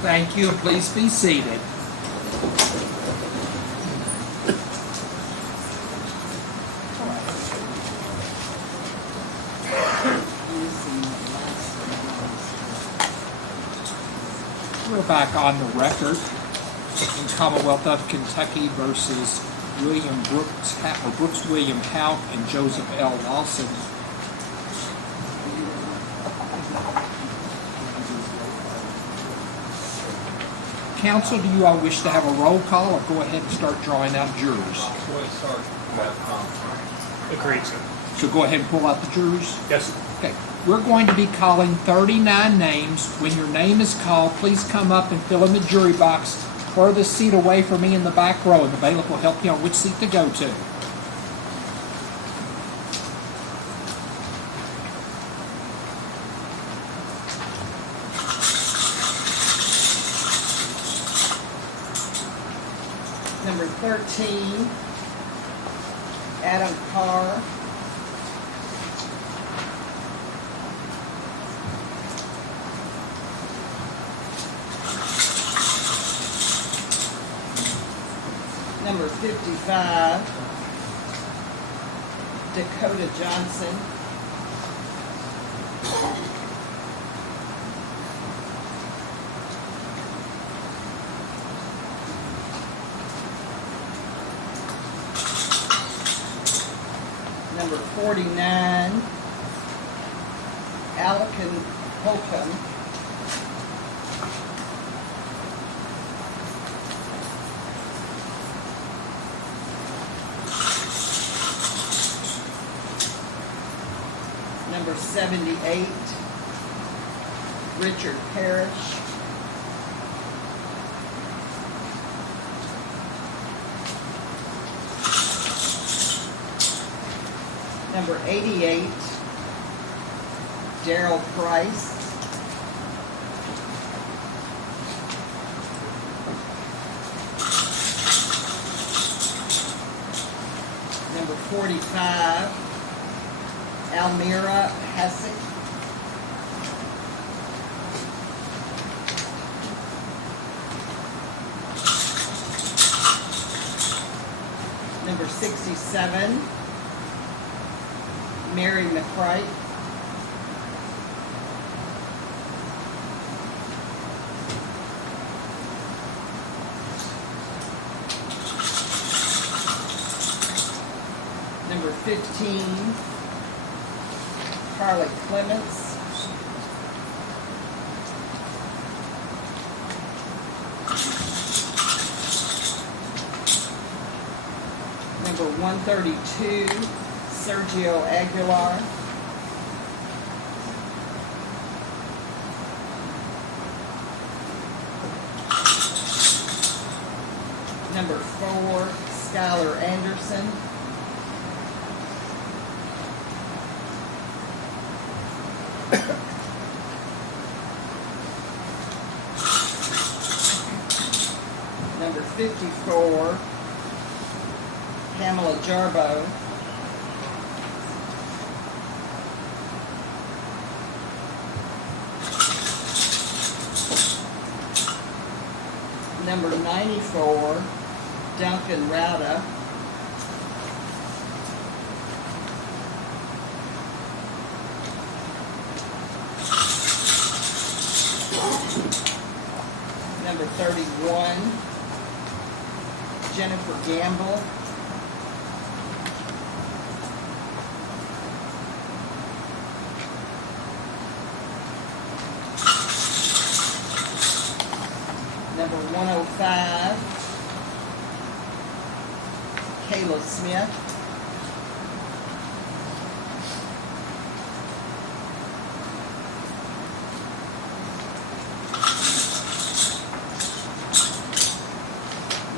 Thank you. Please be seated. We're back on the record in Commonwealth of Kentucky versus William Brooks William Houck and Joseph L. Lawson. Counsel, do you all wish to have a roll call or go ahead and start drawing out jurors? Agreed, sir. So go ahead and pull out the jurors. Yes, sir. Okay. We're going to be calling 39 names. When your name is called, please come up and fill in the jury box furthest seat away from me in the back row, and the bailiff will help you on which seat to go to. Number 13, Adam Carr. Number 55, Dakota Johnson. Number 49, Alkin Holcomb. Number 78, Richard Parrish. Number 88, Daryl Price. Number 45, Almira Hessick. Number 67, Mary McCright. Number 15, Carly Clements. Number 132, Sergio Aguilar. Number 4, Skylar Anderson. Number 54, Pamela Jarbo. Number 94, Duncan Rauda. Number 31, Jennifer Gamble. Number 105, Kayla Smith.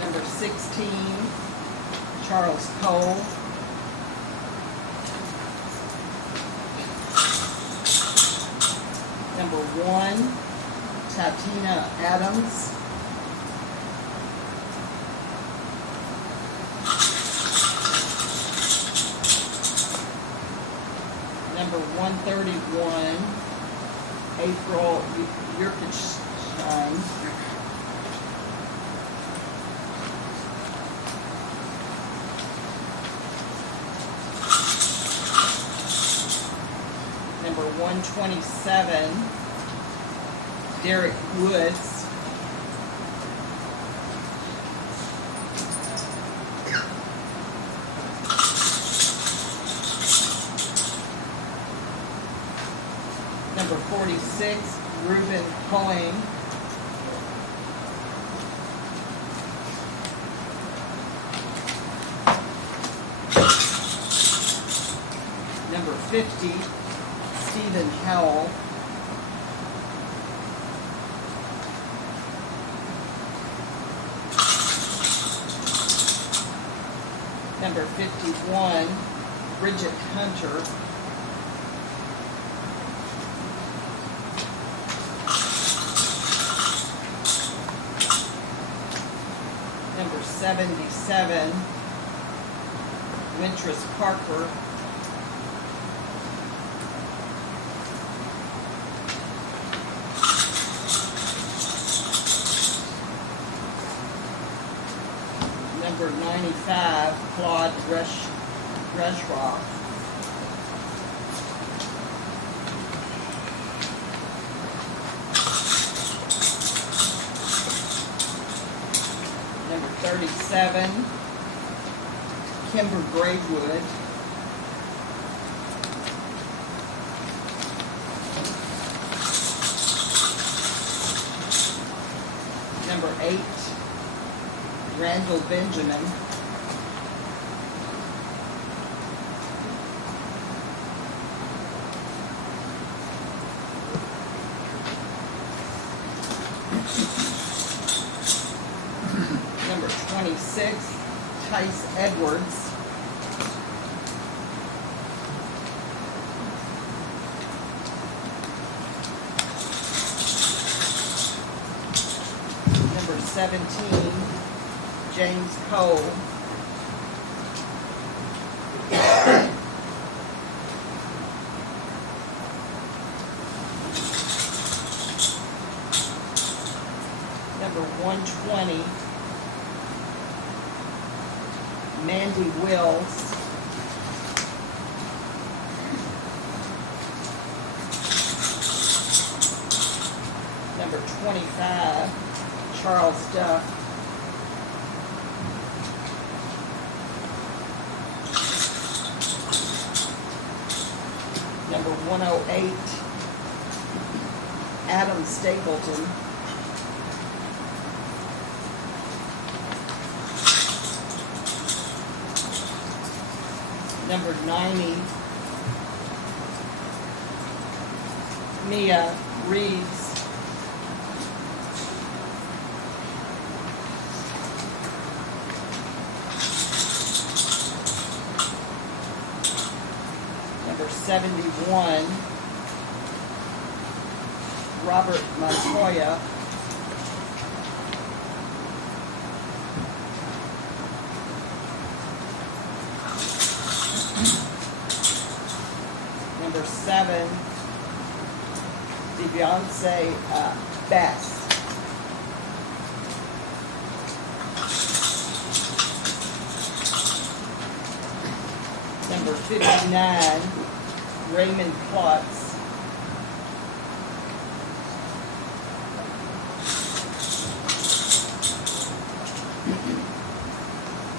Number 16, Charles Cole. Number 1, Tatina Adams. Number 131, April Yurkishstein. 127, Derek Woods. Number 46, Reuben Hoeing. Number 50, Stephen Howell. Number 51, Bridget Hunter. Number 77, Wintress Parker. Number 95, Claude Rushrock. Number 37, Kimber Gravewood. Number 8, Randall Benjamin. Number 26, Tice Edwards. Number 17, James Cole. Number 120, Mandy Wills. Number 25, Charles Duff. Number 108, Adam Stapleton. Number 90, Mia Reeves. Number 71, Robert Montoya. Number 7, Beyonce Bass. Number 59, Raymond Klotz.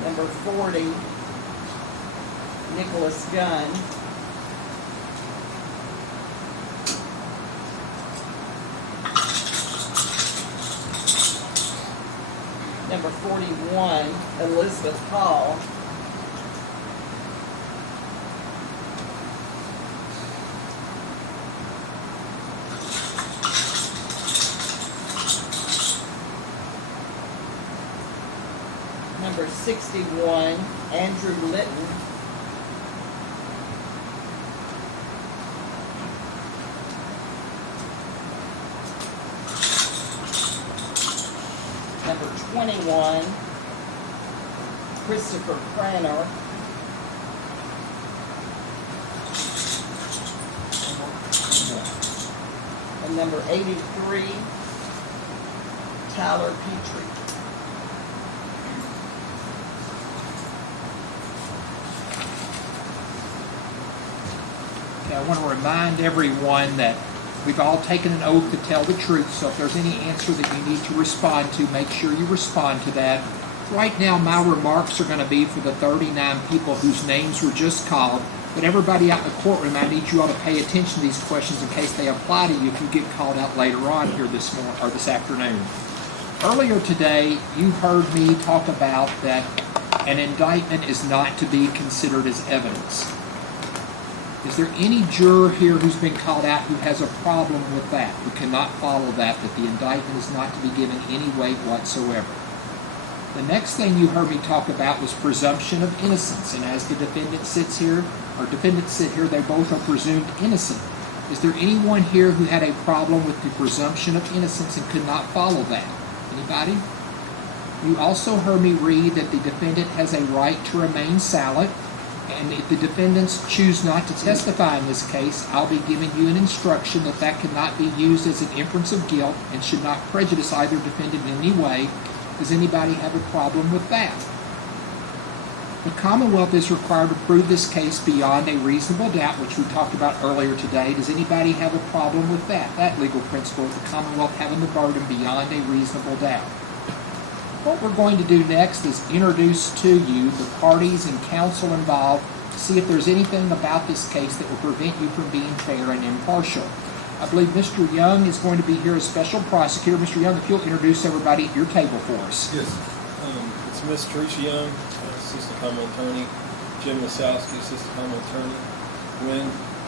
Number 40, Nicholas Gunn. Number 41, Elizabeth Hall. Number 61, Andrew Litton. Number 21, Christopher Cranor. And number 83, Tyler Petrie. Okay, I want to remind everyone that we've all taken an oath to tell the truth, so if there's any answer that you need to respond to, make sure you respond to that. Right now, my remarks are going to be for the 39 people whose names were just called, but everybody out in the courtroom, I need you all to pay attention to these questions in case they apply to you if you get called out later on here this morning or this afternoon. Earlier today, you heard me talk about that an indictment is not to be considered as evidence. Is there any juror here who's been called out who has a problem with that, who cannot follow that the indictment is not to be given any weight whatsoever? The next thing you heard me talk about was presumption of innocence, and as the defendant sits here, or defendants sit here, they both are presumed innocent. Is there anyone here who had a problem with the presumption of innocence and could not follow that? Anybody? You also heard me read that the defendant has a right to remain silent, and if the defendants choose not to testify in this case, I'll be giving you an instruction that that cannot be used as an inference of guilt and should not prejudice either defendant in any way. Does anybody have a problem with that? The Commonwealth is required to prove this case beyond a reasonable doubt, which we talked about earlier today. Does anybody have a problem with that legal principle of the Commonwealth having the burden beyond a reasonable doubt? What we're going to do next is introduce to you the parties and counsel involved to see if there's anything about this case that will prevent you from being fair and impartial. I believe Mr. Young is going to be here as special prosecutor. Mr. Young, if you'll introduce everybody at your table for us. Yes. It's Miss Teresa Young, Assistant Common Attorney, Jim Lasowski, Assistant Common Attorney,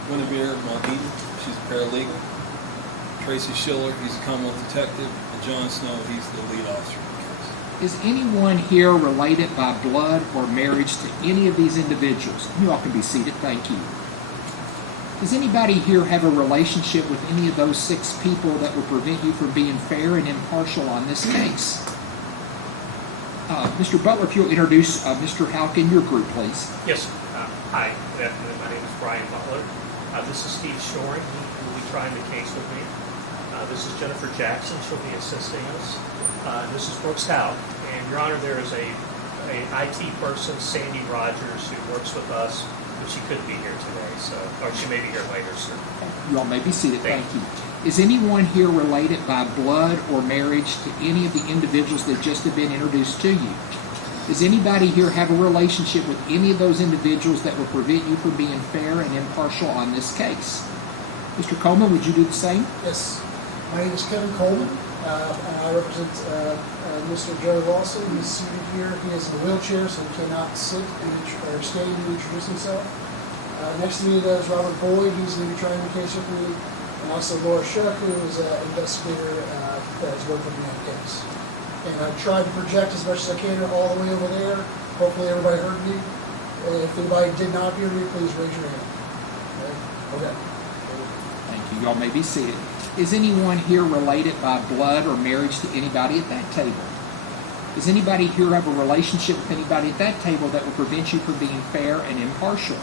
Guinevere Malheaton, she's a paralegal, Tracy Schiller, he's a Commonwealth Detective, and John Snow, he's the lead officer of the case. Is anyone here related by blood or marriage to any of these individuals? You all can be seated. Thank you. Does anybody here have a relationship with any of those 6 people that would prevent you from being fair and impartial on this case? Mr. Butler, if you'll introduce Mr. Houck and your group, please. Yes. Hi. Good afternoon. My name is Brian Butler. This is Steve Shoring, who will be trying the case with me. This is Jennifer Jackson. She'll be assisting us. This is Brooks Houck. And, Your Honor, there is a IT person, Sandy Rogers, who works with us, but she couldn't be here today, or she may be here later, sir. You all may be seated. Thank you. Is anyone here related by blood or marriage to any of the individuals that just have been introduced to you? Does anybody here have a relationship with any of those individuals that will prevent you from being fair and impartial on this case? Mr. Coleman, would you do the same? Yes. My name is Kevin Coleman, and I represent Mr. Joe Lawson. He's seated here. He is in a wheelchair, so he cannot sit or stand to introduce himself. Next to me is Robert Boyd. He's going to be trying the case with me. And also Laura Shuck, who is an investigator that has worked with me on the case. And I tried to project as much as I can all the way over there. Hopefully everybody heard me. If anybody did not hear me, please raise your hand. Okay. Thank you. Y'all may be seated. Is anyone here related by blood or marriage to anybody at that table? Does anybody here have a relationship with anybody at that table that will prevent you from being fair and impartial?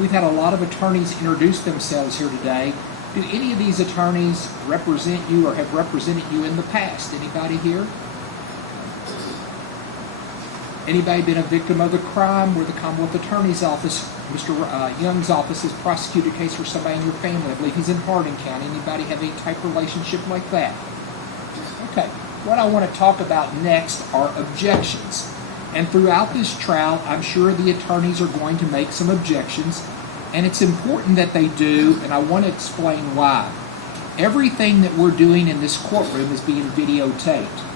We've had a lot of attorneys introduce themselves here today. Do any of these attorneys represent you or have represented you in the past? Anybody here? Anybody been a victim of the crime where the Commonwealth Attorney's Office, Mr. Young's office, has prosecuted a case for somebody in your family? I believe he's in Hardin County. Anybody have any type of relationship like that? Okay. What I want to talk about next are objections. And throughout this trial, I'm sure the attorneys are going to make some objections, and it's important that they do, and I want to explain why. Everything that we're doing in this courtroom is being videotaped.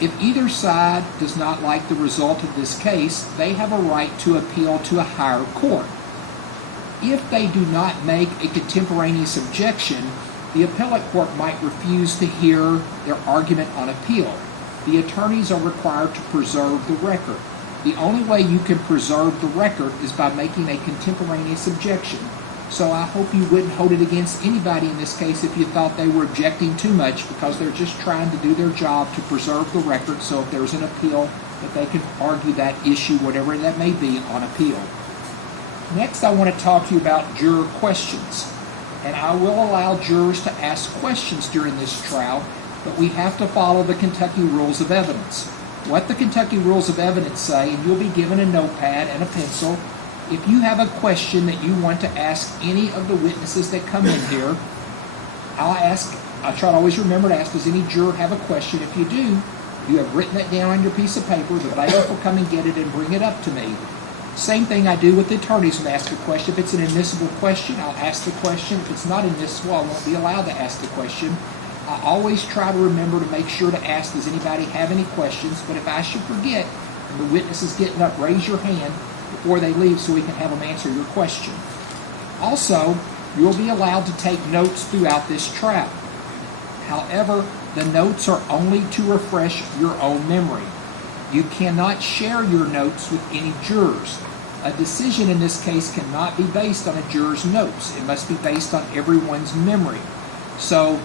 If either side does not like the result of this case, they have a right to appeal to a higher court. If they do not make a contemporaneous objection, the appellate court might refuse to hear their argument on appeal. The attorneys are required to preserve the record. The only way you can preserve the record is by making a contemporaneous objection. So I hope you wouldn't hold it against anybody in this case if you thought they were objecting too much, because they're just trying to do their job to preserve the record, so if there's an appeal, that they can argue that issue, whatever that may be, on appeal. Next, I want to talk to you about juror questions. And I will allow jurors to ask questions during this trial, but we have to follow the Kentucky Rules of Evidence. What the Kentucky Rules of Evidence say, and you'll be given a notepad and a pencil, If you have a question that you want to ask any of the witnesses that come in here, I try to always remember to ask, does any juror have a question? If you do, you have written it down on your piece of paper. The bailiff will come and get it and bring it up to me. Same thing I do with the attorneys when I ask a question. If it's an admissible question, I'll ask the question. If it's not admissible, I won't be allowed to ask the question. I always try to remember to make sure to ask, does anybody have any questions? But if I should forget, and the witness is getting up, raise your hand before they leave so we can have them answer your question. Also, you'll be allowed to take notes throughout this trial. However, the notes are only to refresh your own memory. You cannot share your notes with any jurors. A decision in this case cannot be based on a juror's notes. It must be based on everyone's memory. So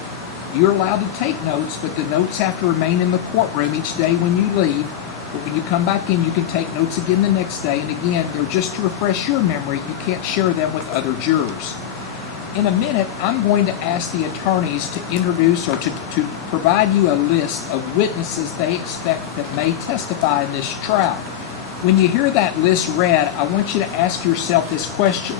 you're allowed to take notes, but the notes have to remain in the courtroom each day when you leave. But when you come back in, you can take notes again the next day. And again, they're just to refresh your memory. You can't share them with other jurors. In a minute, I'm going to ask the attorneys to introduce or to provide you a list of witnesses they expect that may testify in this trial. When you hear that list read, I want you to ask yourself this question: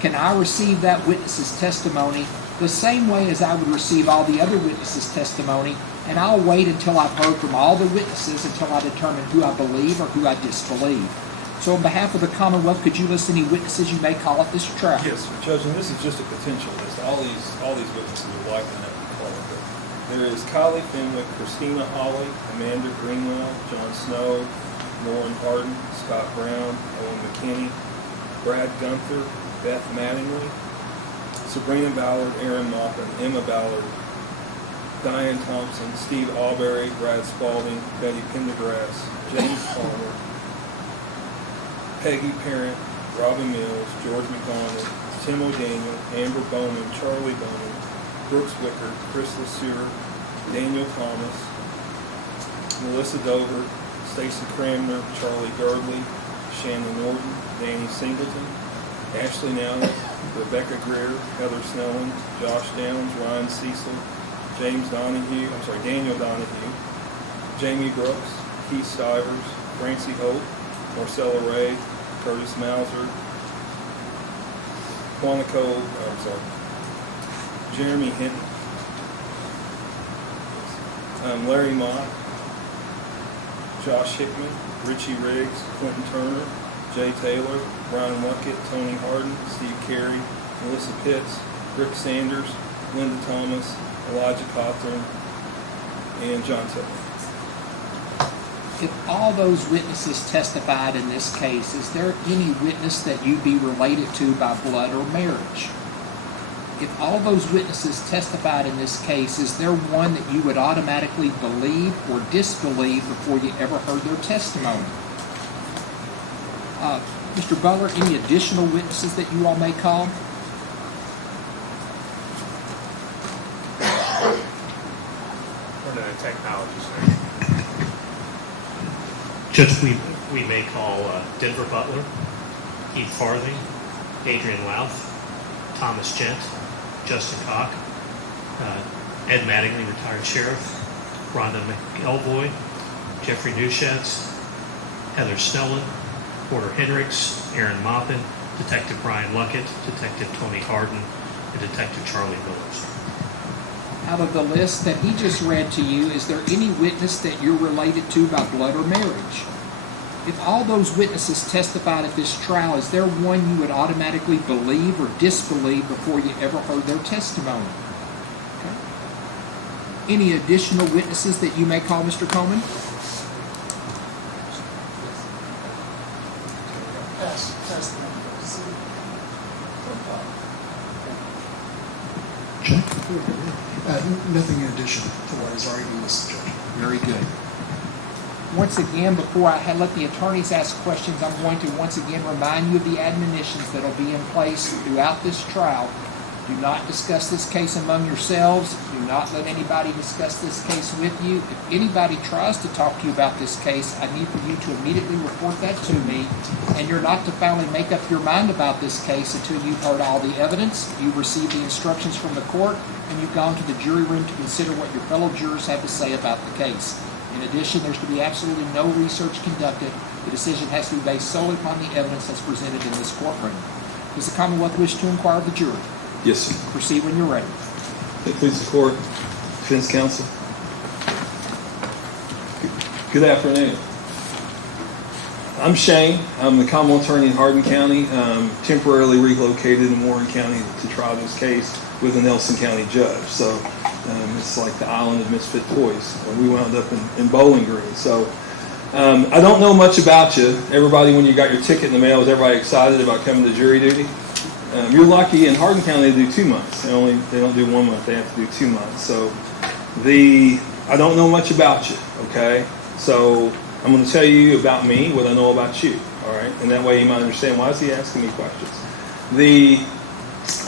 can I receive that witness's testimony the same way as I would receive all the other witnesses' testimony? And I'll wait until I've heard from all the witnesses until I determine who I believe or who I disbelieve. So on behalf of the Commonwealth, could you list any witnesses you may call at this trial? Yes, sir. Judge, and this is just a potential list. All these witnesses are likely not to be called. But there is Kylie Fenwick, Christina Hawley, Amanda Greenwell, John Snow, Lauren Harden, Scott Brown, Owen McKinney, Brad Gunther, Beth Mattingly, Sabrina Ballard, Aaron Maupin, Emma Ballard, Diane Thompson, Steve Alberry, Brad Spalding, Betty Pendergrass, James Palmer, Peggy Parent, Robin Mills, George McDonald, Tim O'Daniel, Amber Bowman, Charlie Bowman, Brooks Wicker, Chris LeSueur, Daniel Thomas, Melissa Dover, Stacy Cramner, Charlie Girdley, Shannon Norton, Danny Singleton, Ashley Nowlett, Rebecca Greer, Heather Snelling, Josh Downs, Ryan Cecil, Daniel Donahue, Jamie Brooks, Keith Stivers, Francie Hope, Marcella Ray, Curtis Mauser, Jeremy Hinton, Larry Mott, Josh Hickman, Richie Riggs, Quentin Turner, Jay Taylor, Brian Luckett, Tony Harden, Steve Carey, Melissa Pitts, Rick Sanders, Linda Thomas, Elijah Cawthorn, and John Tillman. If all those witnesses testified in this case, is there any witness that you'd be related to by blood or marriage? If all those witnesses testified in this case, is there one that you would automatically believe or disbelieve before you ever heard their testimony? Mr. Butler, any additional witnesses that you all may call? We're not a technology center. Judge, we may call Denver Butler, Keith Farthing, Adrian Louth, Thomas Gent, Justin Houck, Ed Mattingly, retired sheriff, Rhonda McElvoy, Jeffrey Neuschatz, Heather Snellen, Porter Hendricks, Aaron Maupin, Detective Brian Luckett, Detective Tony Harden, and Detective Charlie Millers. Out of the list that he just read to you, is there any witness that you're related to by blood or marriage? If all those witnesses testified at this trial, is there one you would automatically believe or disbelieve before you ever heard their testimony? Okay. Any additional witnesses that you may call, Mr. Coleman? Pass the number. Nothing in addition to what is already been listed, Judge. Very good. Once again, before I let the attorneys ask questions, I'm going to once again remind you of the admonitions that will be in place throughout this trial. Do not discuss this case among yourselves. Do not let anybody discuss this case with you. If anybody tries to talk to you about this case, I need for you to immediately report that to me. And you're not to finally make up your mind about this case until you've heard all the evidence, you've received the instructions from the court, and you've gone to the jury room to consider what your fellow jurors have to say about the case. In addition, there's to be absolutely no research conducted. The decision has to be based solely upon the evidence that's presented in this courtroom. Does the Commonwealth wish to inquire of the jury? Yes, sir. Proceed when you're ready. Please the court. Defense counsel. Good afternoon. I'm Shane. I'm the Commonwealth Attorney in Hardin County, temporarily relocated in Warren County to try this case with a Nelson County judge. So it's like the island of misfit toys. We wound up in Bowling Green. So I don't know much about you. Everybody, when you got your ticket in the mail, was everybody excited about coming to jury duty? You're lucky. In Hardin County, they do 2 months. They don't do 1 month. They have to do 2 months. So I don't know much about you. Okay. So I'm going to tell you about me, what I know about you, all right? And that way you might understand, why is he asking me questions?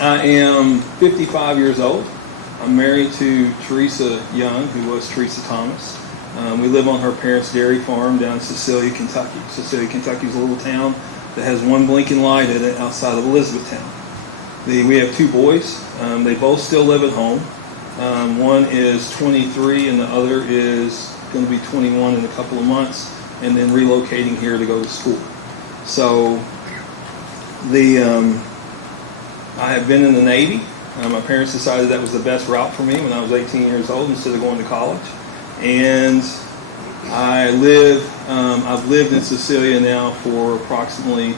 I am 55 years old. I'm married to Teresa Young, who was Teresa Thomas. We live on her parents' dairy farm down in Cecilia, Kentucky. Cecilia, Kentucky is a little town that has one blinking light in it outside of Elizabethtown. We have 2 boys. They both still live at home. One is 23 and the other is going to be 21 in a couple of months, and then relocating here to go to school. So I have been in the Navy. My parents decided that was the best route for me when I was 18 years old instead of going to college. And I've lived in Cecilia now for approximately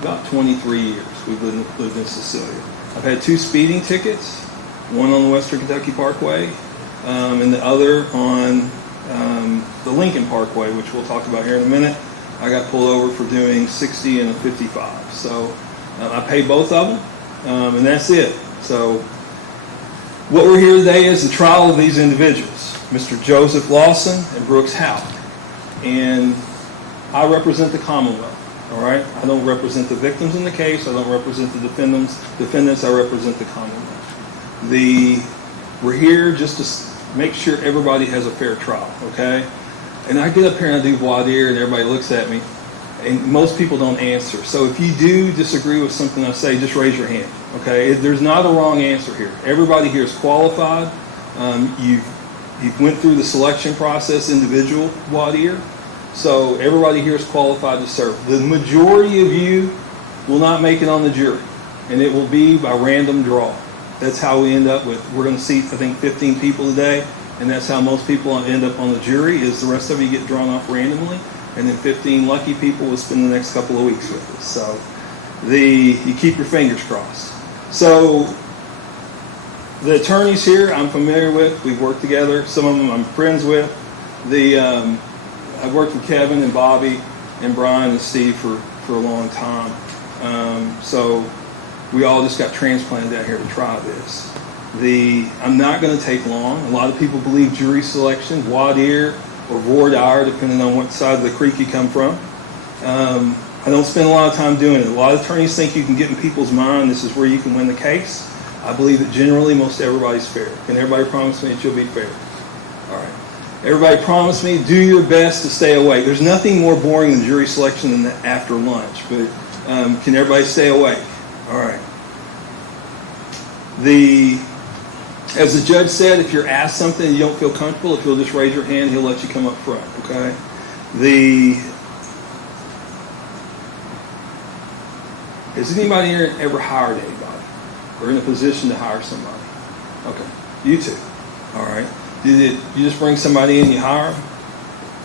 about 23 years. We've lived in Cecilia. I've had 2 speeding tickets, one on the Western Kentucky Parkway, and the other on the Lincoln Parkway, which we'll talk about here in a minute. I got pulled over for doing 60 and a 55. So I paid both of them, and that's it. So what we're here today is the trial of these individuals, Mr. Joseph Lawson and Brooks Houck. And I represent the Commonwealth, all right? I don't represent the victims in the case. I don't represent the defendants. I represent the Commonwealth. We're here just to make sure everybody has a fair trial, okay? And I get up here and I do voir dire and everybody looks at me, and most people don't answer. So if you do disagree with something I say, just raise your hand, okay? There's not a wrong answer here. Everybody here is qualified. You've went through the selection process, individual voir dire. So everybody here is qualified to serve. The majority of you will not make it on the jury, and it will be by random draw. That's how we end up with, we're going to seat, I think, 15 people today, and that's how most people end up on the jury, is the rest of you get drawn off randomly, and then 15 lucky people will spend the next couple of weeks with us. So you keep your fingers crossed. So the attorneys here I'm familiar with. We've worked together. Some of them I'm friends with. I've worked with Kevin and Bobby and Brian and Steve for a long time. So we all just got transplanted out here to try this. I'm not going to take long. A lot of people believe jury selection, voir dire or voir dire, depending on what side of the creek you come from. I don't spend a lot of time doing it. A lot of attorneys think you can get in people's mind, this is where you can win the case. I believe that generally most everybody's fair. Can everybody promise me that you'll be fair? All right. Everybody promise me, do your best to stay awake. There's nothing more boring than jury selection than after lunch, but can everybody stay awake? All right. As the judge said, if you're asked something and you don't feel comfortable, if you'll just raise your hand, he'll let you come up front, okay? Has anybody here ever hired anybody or in a position to hire somebody? Okay, you too. All right. You just bring somebody in, you hire them,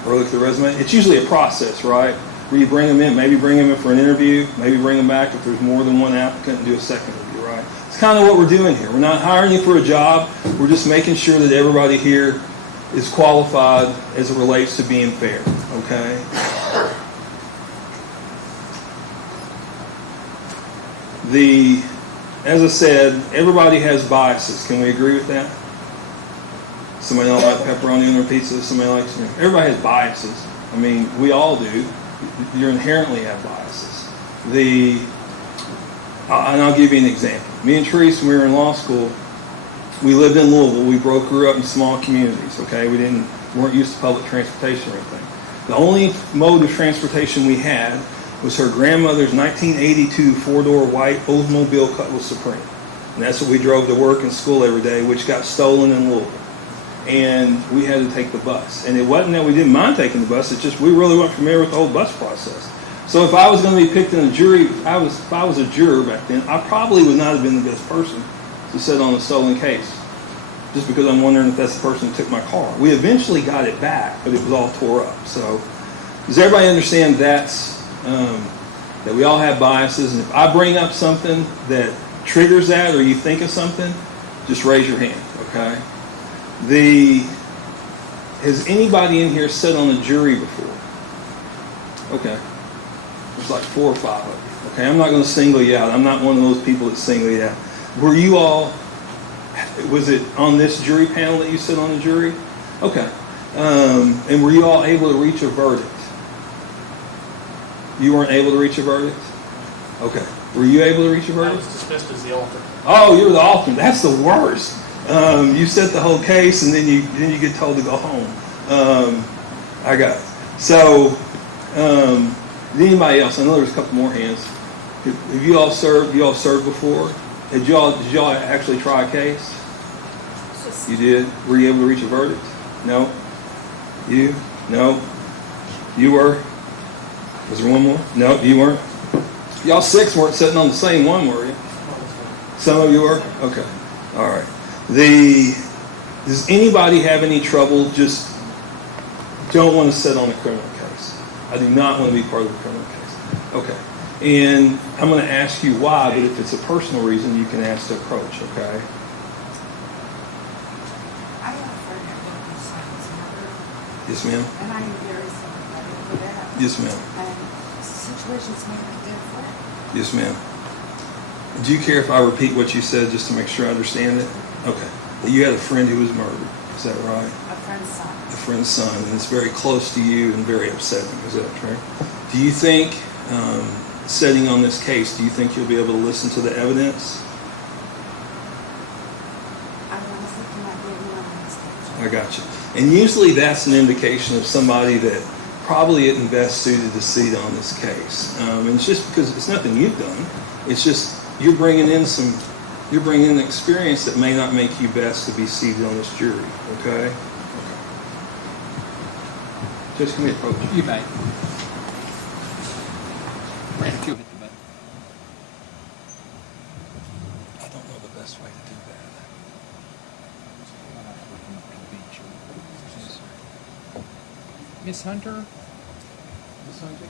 or look at the resume? It's usually a process, right? Where you bring them in, maybe bring them in for an interview, maybe bring them back if there's more than one applicant and do a second interview, right? It's kind of what we're doing here. We're not hiring you for a job. We're just making sure that everybody here is qualified as it relates to being fair, okay? As I said, everybody has biases. Can we agree with that? Somebody don't like pepperoni on their pizza. Somebody likes, everybody has biases. I mean, we all do. You inherently have biases. And I'll give you an example. Me and Teresa, when we were in law school, we lived in Louisville. We grew up in small communities, okay? We weren't used to public transportation or anything. The only mode of transportation we had was her grandmother's 1982 four-door white Oldsmobile Cutlass Supreme. And that's what we drove to work and school every day, which got stolen in Louisville. and we had to take the bus. And it wasn't that we didn't mind taking the bus, it's just we really weren't familiar with the whole bus process. So if I was going to be picked in a jury, if I was a juror back then, I probably would not have been the best person to sit on a stolen case, just because I'm wondering if that's the person that took my car. We eventually got it back, but it was all tore up. So does everybody understand that we all have biases, and if I bring up something that triggers that, or you think of something, just raise your hand, okay? Has anybody in here sat on a jury before? Okay. There's like 4 or 5 of you. Okay, I'm not going to single you out. I'm not one of those people that single you out. Were you all, was it on this jury panel that you sit on the jury? Okay. And were you all able to reach a verdict? You weren't able to reach a verdict? Okay. Were you able to reach a I verdict? was dismissed as the alternate. Oh, you were the alternate. That's the worst. You set the whole case, and then you get told to go home. I got it. So, anybody else? I know there's a couple more hands. Have you all served? You all served before? Did y'all actually try a case? You did. Were you able to reach a verdict? No. You? No. You were. Was there one more? No, you weren't. Y'all 6 weren't sitting on the same one, were you? Some of you were? Okay. All right. Does anybody have any trouble just don't want to sit on a criminal case? I do not want to be part of the criminal case. Okay. And I'm going to ask you why, but if it's a personal reason, you can ask to approach, okay? I have a friend that worked with science mother, Yes, ma'am. and I am very sympathetic for that. Yes, ma'am. And situations may be different. Yes, ma'am. Do you care if I repeat what you said just to make sure I understand it? Okay. You had a friend who was murdered. Is that right? A friend's son. A friend's son, and it's very close to you and very upsetting. Is that true? Do you think, sitting on this case, do you think you'll be able to listen to the evidence? I honestly cannot give you an answer. I got you. And usually that's an indication of somebody that probably isn't best suited to sit on this case. And it's just because it's nothing you've done. It's just you're bringing in experience that may not make you best to be seated on this jury. Okay? Just can we approach? You may. Brandon, if you'll hit the button. I don't know the best way to do that. Miss Hunter? Miss Hunter?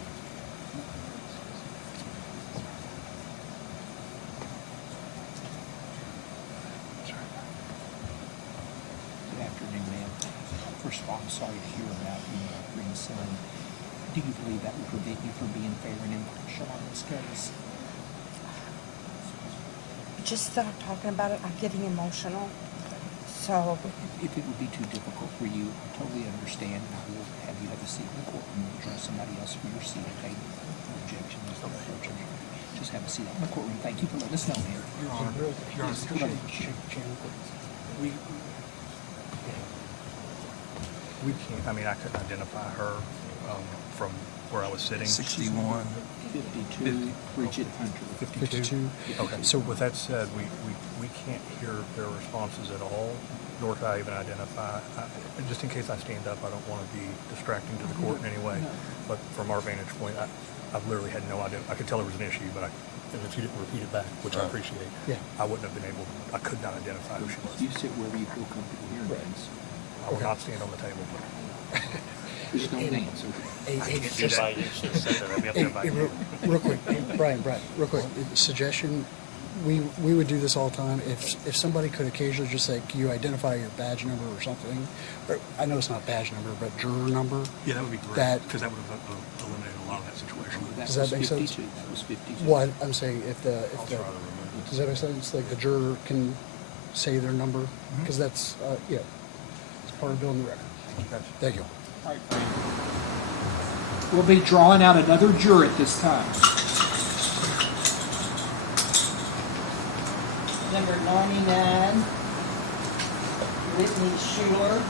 Good afternoon, ma'am. First of all, I'm sorry to hear about your grandson. Do you believe that will prevent you from being fair and impartial on this case? Just that I'm talking about it, I'm getting emotional. So, If it would be too difficult for you, I totally understand. I will have you have a seat in the courtroom. We'll draw somebody else for your seat, okay? No objection. There's no objection. Just have a seat in the courtroom. Thank you for letting us know, ma'am. Your Honor, Yes, go ahead. we can't, I mean, I couldn't identify her from where I was sitting. 61. 52, Bridget Hunter. 52? Okay, so with that said, we can't hear their responses at all, nor can I even identify. Just in case I stand up, I don't want to be distracting to the court in any way. But from our vantage point, I literally had no idea. I could tell there was an issue, but and if you didn't repeat it back, which I appreciate, I wouldn't have been able, I could not identify who she was. You sit wherever you feel comfortable hearing things. I will not stand on the table. Just don't dance. Hey, Just you should have said that. I'd be up there by you. real quick, Brian, real quick, suggestion, we would do this all the time. If somebody could occasionally just say, can you identify your badge number or something? Or, I know it's not badge number, but juror number. Yeah, that would be great, because that would have eliminated a lot of that situation. Does that make sense? That was 52. Well, I'm saying if the, I'll try to remember. does that make sense? Like the juror can say their number, because that's, it's part of building the record. Thank you. All right, Brandon. We'll be drawing out another juror at this time. Number 99, Whitney Schuler.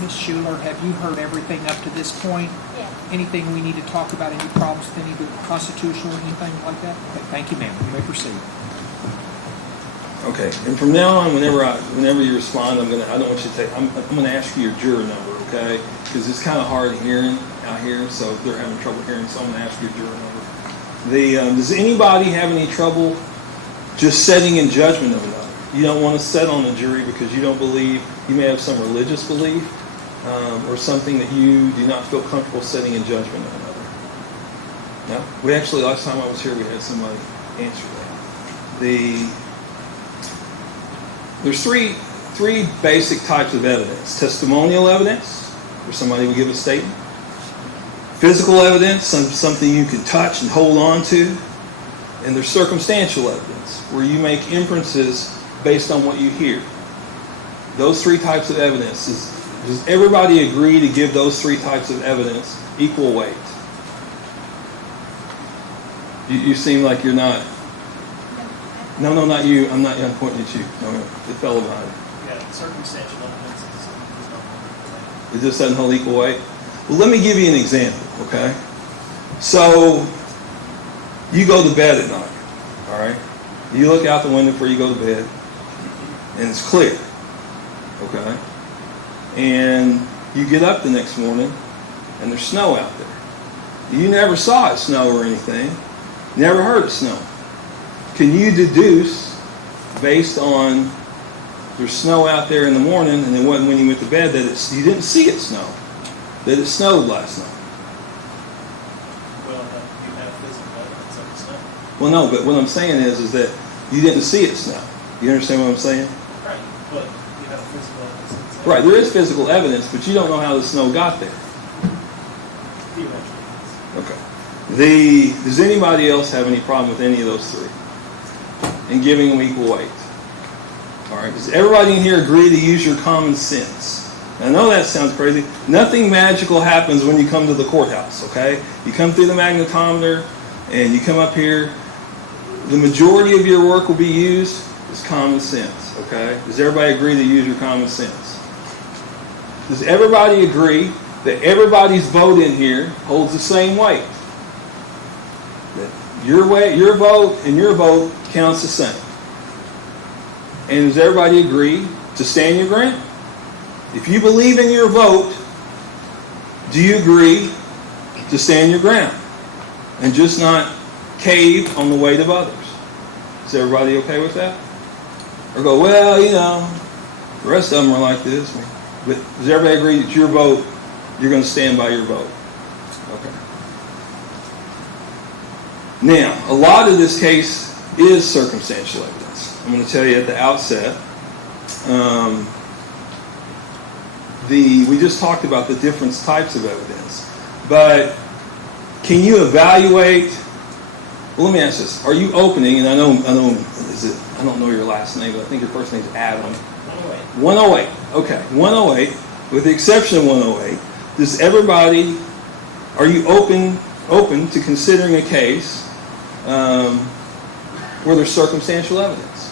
Ms. Schuler, have you heard everything up to this point? Yes. Anything we need to talk about, any problems with any of the constitutional or anything like that? Okay, thank you, ma'am. You may proceed. Okay, and from now on, whenever you respond, I don't want you to take. I'm gonna ask you your juror number, okay? Because it's kind of hard hearing out here, so they're having trouble hearing. So I'm gonna ask you your juror number. Does anybody have any trouble just setting in judgment of another? You don't want to set on the jury because you don't believe. You may have some religious belief or something that you do not feel comfortable setting in judgment of another. No, we actually last time I was here, we had somebody answer that. There's three basic types of evidence. Testimonial evidence, where somebody will give a statement. Physical evidence, something you can touch and hold on to. And there's circumstantial evidence, where you make inferences based on what you hear. Those three types of evidence. Does everybody agree to give those three types of evidence equal weight? You seem like you're not. No, not you. I'm pointing at you. No, the fellow behind you. Yeah, circumstantial evidence does not hold. It just doesn't hold equal weight? Well, let me give you an example, okay? So, you go to bed at night, all right? You look out the window before you go to bed, and it's clear, okay? And you get up the next morning, and there's snow out there. You never saw it snow or anything. Never heard it snow. Can you deduce, based on there's snow out there in the morning, and it wasn't when you went to bed, that you didn't see it snow, that it snowed last night? Well, you have physical evidence of the snow. Well, no, but what I'm saying is that you didn't see it snow. You understand what I'm saying? Right, but you have physical evidence of the snow. Right, there is physical evidence, but you don't know how the snow got there. Theoretically. Okay. Does anybody else have any problem with any of those three? And giving them equal weight? All right. Does everybody in here agree to use your common sense? I know that sounds crazy. Nothing magical happens when you come to the courthouse, okay? You come through the magnetometer and you come up here. The majority of your work will be used is common sense, okay? Does everybody agree to use your common sense? Does everybody agree that everybody's vote in here holds the same weight? That your vote and your vote counts the same. And does everybody agree to stand your ground? If you believe in your vote, do you agree to stand your ground and just not cave on the weight of others? Is everybody okay with that? Or go, well, the rest of them are like this. But does everybody agree that your vote, you're going to stand by your vote? Okay. Now, a lot of this case is circumstantial evidence. I'm going to tell you at the outset. We just talked about the different types of evidence, but can you evaluate? Well, let me ask this: are you opening? And I don't know your last name, but I think your first name is Adam. 108. Okay, 108. With the exception of 108, does everybody? Are you open to considering a case where there's circumstantial evidence?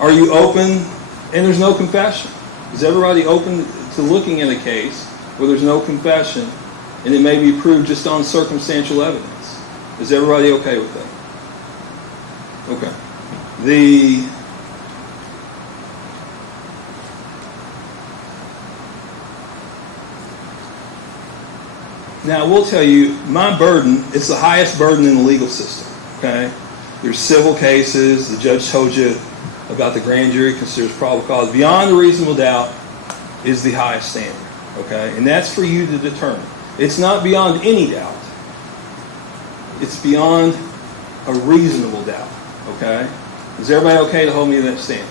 Are you open and there's no confession? Is everybody open to looking at a case where there's no confession and it may be proved just on circumstantial evidence? Is everybody okay with that? Okay. Now, I will tell you, my burden, it's the highest burden in the legal system, okay? There's civil cases. The judge told you about the grand jury considers probable cause. Beyond a reasonable doubt is the highest standard, okay? And that's for you to determine. It's not beyond any doubt. It's beyond a reasonable doubt, okay? Is everybody okay to hold me to that standard?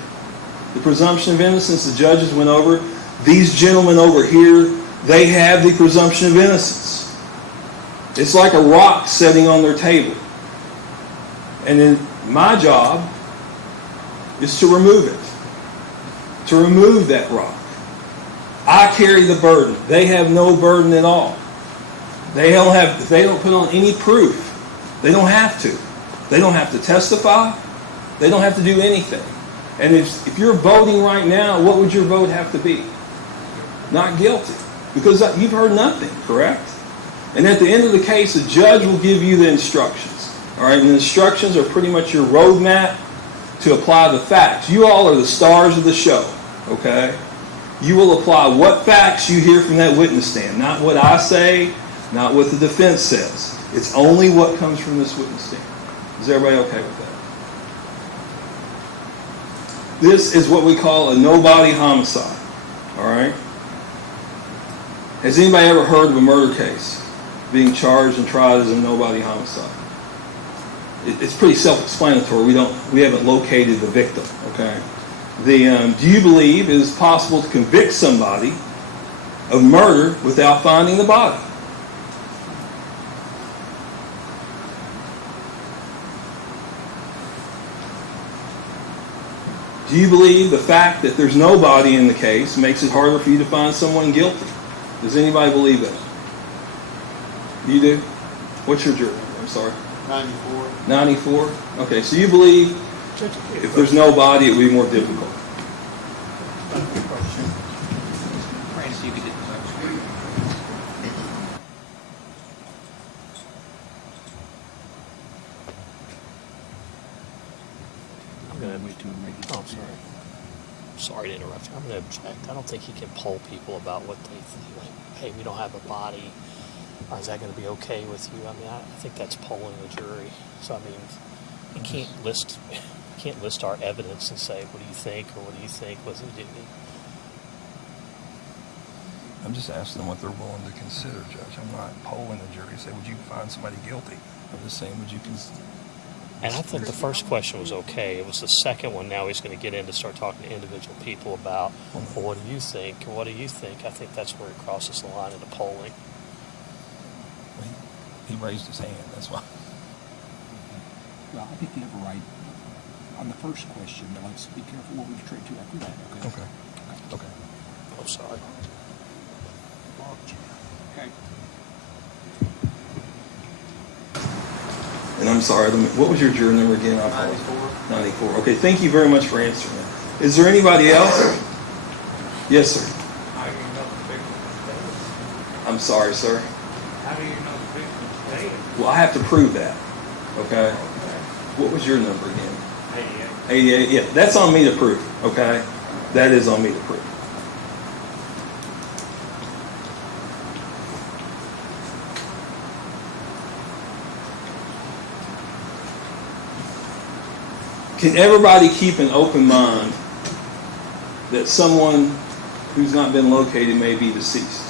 The presumption of innocence, the judges went over. These gentlemen over here, they have the presumption of innocence. It's like a rock sitting on their table. And then my job is to remove it. To remove that rock. I carry the burden. They have no burden at all. They don't put on any proof. They don't have to. They don't have to testify. They don't have to do anything. And if you're voting right now, what would your vote have to be? Not guilty. Because you've heard nothing, correct? And at the end of the case, the judge will give you the instructions. All right, and the instructions are pretty much your roadmap to apply the facts. You all are the stars of the show, okay? You will apply what facts you hear from that witness stand. Not what I say, not what the defense says. It's only what comes from this witness stand. Is everybody okay with that? This is what we call a no-body homicide, all right? Has anybody ever heard of a murder case being charged and tried as a no-body homicide? It's pretty self-explanatory. We haven't located the victim, okay? Do you believe it is possible to convict somebody of murder without finding the body? Do you believe the fact that there's no body in the case makes it harder for you to find someone guilty? Does anybody believe that? You do? What's your jury? I'm sorry. 94. 94? Okay, so you believe if there's no body, it would be more difficult. Francis, you could do the I'm gonna. Oh, sorry. Sorry to interrupt you. I'm going to object. I don't think he can poll people about what they think. Like, hey, we don't have a body. Is that going to be okay with you? I mean, I think that's polling the jury. So I mean, you can't list our evidence and say, what do you think, or what do you think was it? I'm just asking them what they're willing to consider, Judge. I'm not polling the jury. Say, would you find somebody guilty? I'm just saying, would you consider? And I think the first question was okay. It was the second one. Now he's going to get in to start talking to individual people about, well, what do you think? Or what do you think? I think that's where he crosses the line into polling. He raised his hand, that's why. Well, I think you have a right on the first question, but let's be careful what we retreat to after that, okay? Okay. I'm sorry. Okay. And I'm sorry, what was your juror number again? 94. Okay, thank you very much for answering that. Is there anybody else? Yes, sir. How do you know the victim's dead? I'm sorry, sir. How do you know the victim's dead? Well, I have to prove that. Okay? What was your number again? 88. 88. Yeah, that's on me to prove. Okay? That is on me to prove. Can everybody keep an open mind that someone who's not been located may be deceased?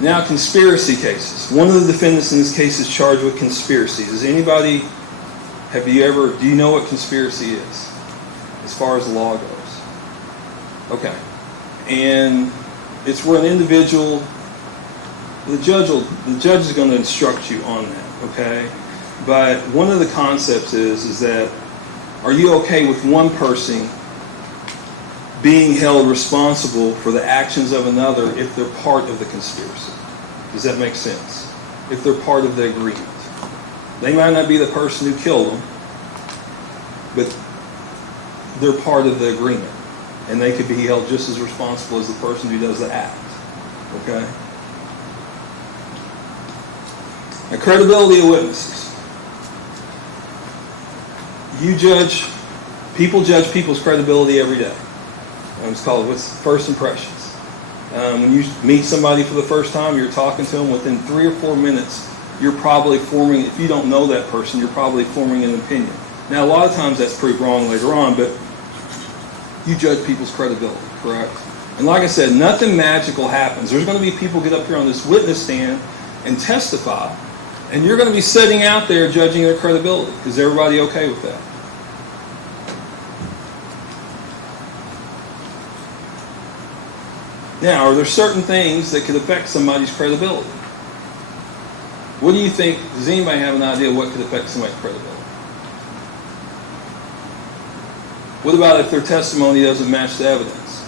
Now, conspiracy cases. One of the defendants in this case is charged with conspiracy. Do you know what conspiracy is as far as the law goes? Okay. And it's where an individual, the judge is going to instruct you on that, okay? But one of the concepts is that, are you okay with one person being held responsible for the actions of another if they're part of the conspiracy? Does that make sense? If they're part of the agreement. They might not be the person who killed them, but they're part of the agreement. And they could be held just as responsible as the person who does the act. Okay? Now, credibility of witnesses. People judge people's credibility every day. It's called first impressions. When you meet somebody for the first time, you're talking to them, within 3 or 4 minutes, you're probably forming, if you don't know that person, you're probably forming an opinion. Now, a lot of times that's proved wrong later on, but you judge people's credibility, correct? And like I said, nothing magical happens. There's going to be people get up here on this witness stand and testify, and you're going to be sitting out there judging their credibility. Is everybody okay with that? Now, are there certain things that could affect somebody's credibility? What do you think? Does anybody have an idea what could affect somebody's credibility? What about if their testimony doesn't match the evidence?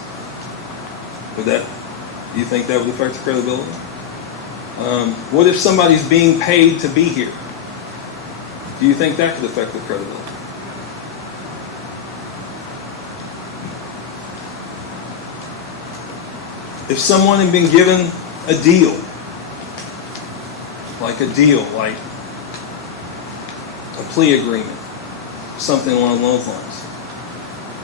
Do you think that would affect the credibility? What if somebody's being paid to be here Do you think that could affect their credibility? If someone had been given a deal, like a plea agreement, something along those lines,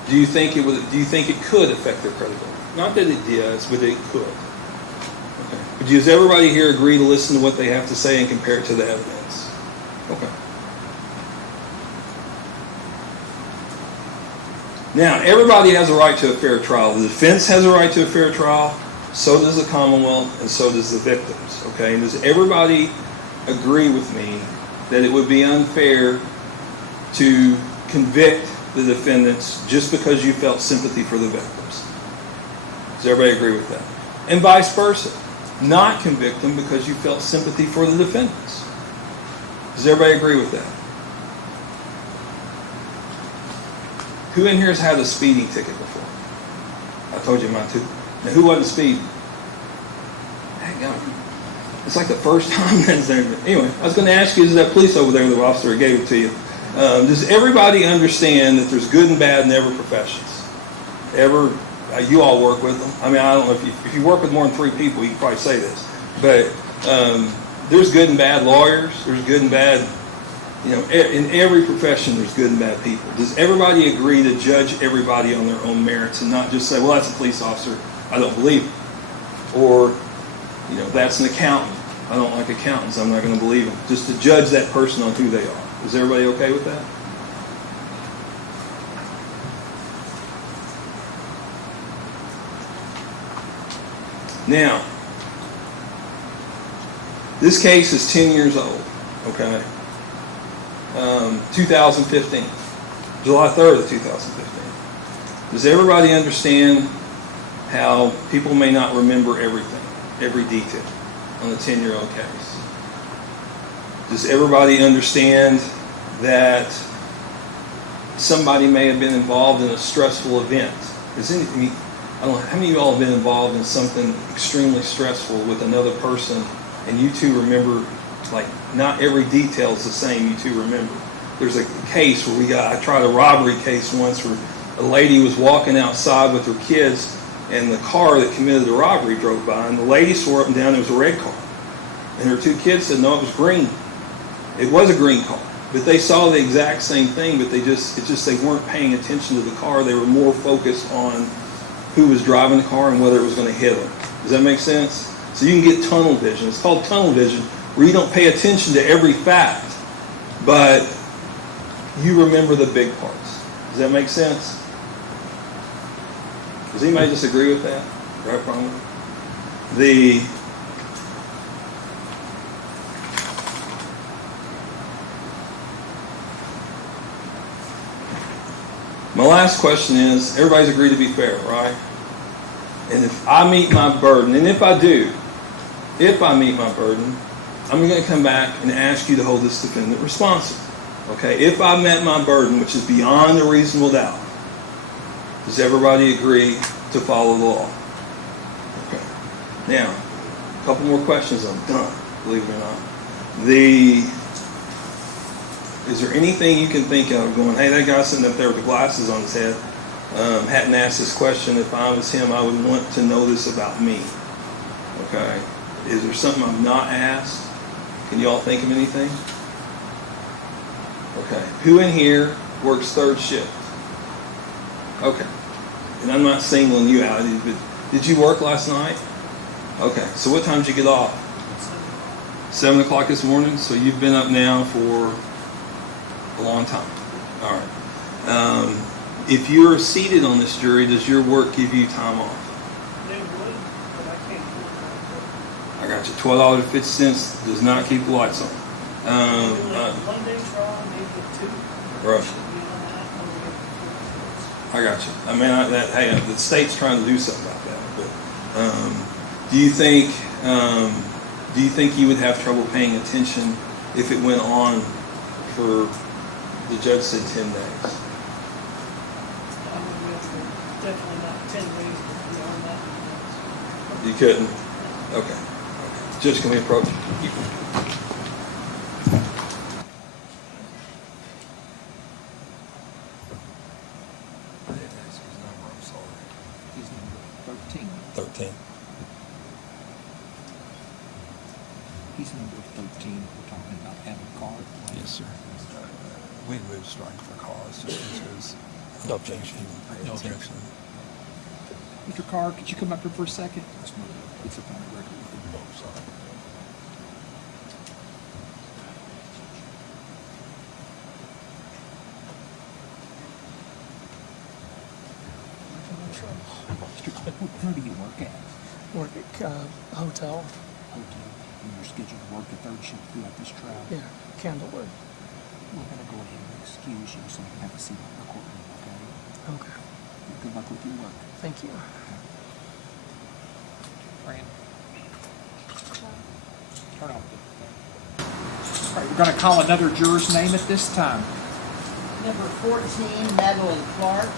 do you think it would? Do you think it could affect their credibility? Not that it does, but it could. Okay. But does everybody here agree to listen to what they have to say and compare it to the evidence? Okay. Now, everybody has a right to a fair trial. The defense has a right to a fair trial. So does the Commonwealth, and so does the victims. Okay, and does everybody agree with me that it would be unfair to convict the defendants just because you felt sympathy for the victims? Does everybody agree with that? And vice versa, not convict them because you felt sympathy for the defendants. Does everybody agree with that? Who in here has had a speeding ticket before? I told you mine too. Now, who wasn't speeding? Hang on. It's like the first time. Anyway, I was going to ask you, is that police over there, the officer gave it to you? Does everybody understand that there's good and bad in every profession? You all work with them. I mean, I don't know if you work with more than 3 people, you can probably say this. But there's good and bad lawyers. There's good and bad, in every profession there's good and bad people. Does everybody agree to judge everybody on their own merits and not just say, well, that's a police officer, I don't believe it. Or, that's an accountant. I don't like accountants, I'm not going to believe them. Just to judge that person on who they are. Is everybody okay with that? Now, this case is 10 years old, okay? 2015, July 3rd of 2015. Does everybody understand how people may not remember everything, every detail on the 10-year-old case? Does everybody understand that somebody may have been involved in a stressful event? I don't know, how many of y'all have been involved in something extremely stressful with another person and you two remember, like, not every detail is the same, you two remember. There's a case where I tried a robbery case once where a lady was walking outside with her kids and the car that committed the robbery drove by, and the lady swore up and down it was a red car. And her 2 kids said, no, it was green. It was a green car. But they saw the exact same thing, but they weren't paying attention to the car. They were more focused on who was driving the car and whether it was going to hit them. Does that make sense? So you can get tunnel vision. It's called tunnel vision, where you don't pay attention to every fact, but you remember the big parts. Does that make sense? Does anybody disagree with that? Right, problem? My last question is, everybody's agreed to be fair, right? And if I meet my burden, and if I meet my burden, I'm going to come back and ask you to hold this defendant responsible. Okay? If I met my burden, which is beyond a reasonable doubt, does everybody agree to follow the law? Okay. Now, a couple more questions, I'm done, believe it or not. Is there anything you can think of going, hey, that guy sitting up there with the glasses on his head hadn't asked this question. If I was him, I would want to know this about me. Okay? Is there something I've not asked? Can you all think of anything? Okay. Who in here works 3rd shift? Okay. And I'm not singling you out, but did you work last night? Okay. So what time did you get off? 7 o'clock this morning? So you've been up now for a long time. All right. If you're seated on this jury, does your work give you time off? They would, but I can't do it. I got you. $12.50 does not keep the lights on. One day trial, maybe 2. Right. I got you. I mean, the state's trying to do something about that. But do you think you would have trouble paying attention if it went on for, the judge said 10 days? Definitely not 10 days, but beyond that. You couldn't? Okay. Judge, can we approach? 13? 13. He's number 13. We're talking about having a car. Yes, sir. We moved starting for cars just because no objection. No objection. Mr. Carr, could you come up here for a second? It's up on the record. Oh, sorry. Mr. Carr, where do you work at? Work at hotel. Hotel. And you're scheduled to work the third shift throughout this trial? Yeah, Candlewood. We're going to go ahead and excuse you so you can have a seat in the courtroom, okay? Okay. Good luck with your work. Thank you. Fran. Turn off the thing. All right, we're going to call another juror's name at this time. Number 14, Madeline Clark.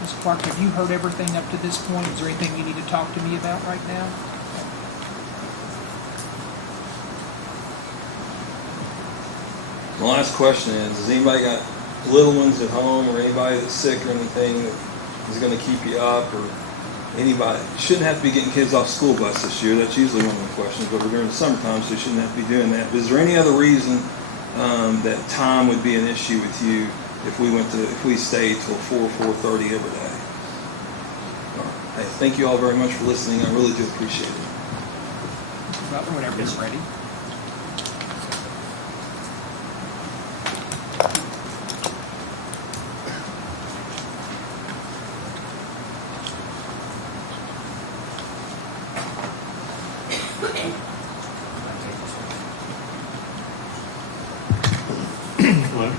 Ms. Clark, have you heard everything up to this point? Is there anything you need to talk to me about right now? My last question is, has anybody got little ones at home or anybody that's sick or anything that is going to keep you up, or anybody? You shouldn't have to be getting kids off school bus this year. That's usually one of the questions, but we're during the summertime, so you shouldn't have to be doing that. But is there any other reason that time would be an issue with you if we stayed till 4:30 every day? All right. Hey, thank you all very much for listening. I really do appreciate it. Butler, whenever you're ready. Hello.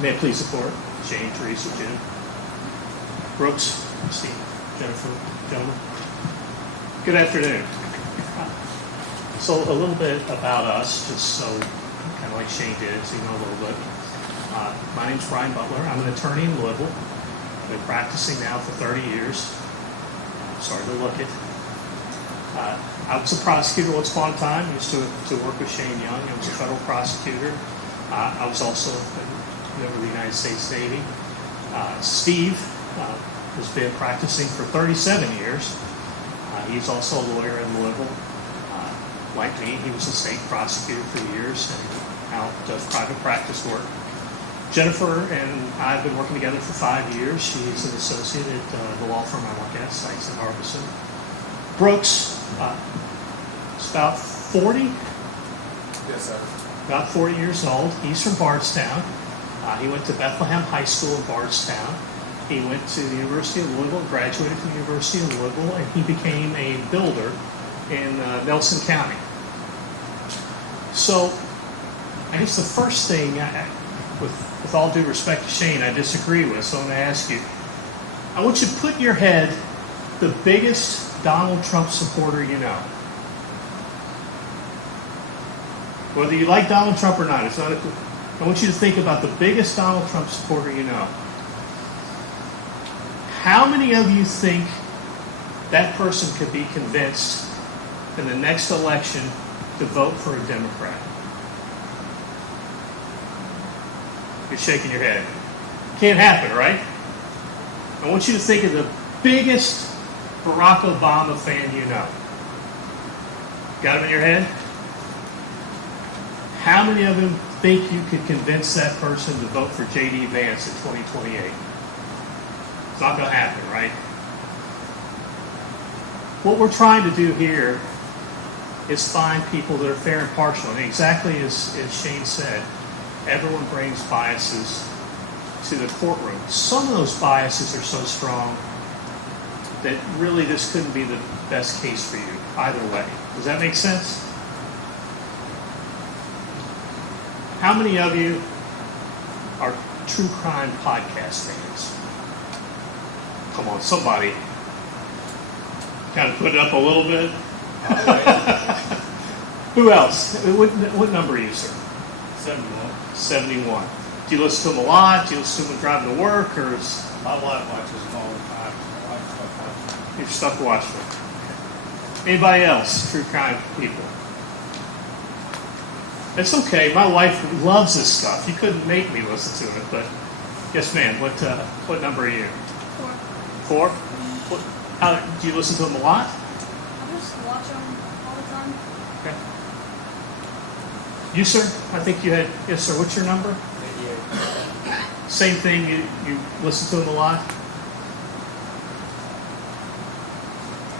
May I please support Shane, Teresa, Jim, Brooks, Steve, Jennifer, gentlemen. Good afternoon. So a little bit about us, just so kind of like Shane did, so you know a little bit. My name's Brian Butler. I'm an attorney in Louisville. I've been practicing now for 30 years. Sorry to look it. I was a prosecutor once upon a time. Used to work with Shane Young. I was a federal prosecutor. I was also a member of the United States Navy. Steve has been practicing for 37 years. He's also a lawyer in Louisville. Like me, he was a state prosecutor for years and now does private practice work. Jennifer and I have been working together for 5 years. She's an associate at the law firm I work at, Sykes and Harbison. Brooks is about 40. Yes, sir. About 40 years old. He's from Bardstown. He went to Bethlehem High School in Bardstown. He went to the University of Louisville, graduated from the University of Louisville, and he became a builder in Nelson County. So, I guess the first thing, with all due respect to Shane, I disagree with, so I'm going to ask you. I want you to put in your head the biggest Donald Trump supporter you know. Whether you like Donald Trump or not, I want you to think about the biggest Donald Trump supporter you know. How many of you think that person could be convinced in the next election to vote for a Democrat? You're shaking your head. Can't happen, right? I want you to think of the biggest Barack Obama fan you know. Got him in your head? How many of them think you could convince that person to vote for J.D. Vance in 2028? It's not going to happen, right? What we're trying to do here is find people that are fair and partial. And exactly as Shane said, everyone brings biases to the courtroom. Some of those biases are so strong that really this couldn't be the best case for you either way. Does that make sense? How many of you are true crime podcast fans? Come on, somebody. Kind of put it up a little bit. Who else? What number are you, sir? 71. 71. Do you listen to them a lot? Do you listen to them when driving to work? Or is My wife watches them all the time. My wife stuff watches them. you're stuck watching them? Anybody else? True crime people. It's okay. My wife loves this stuff. You couldn't make me listen to it, but yes, ma'am. What number are you? 4. 4? What, how do you listen to them a lot? I just watch them all the time. Okay. You, sir? I think you had. Yes, sir. What's your number? 88. Same thing. You listen to them a lot.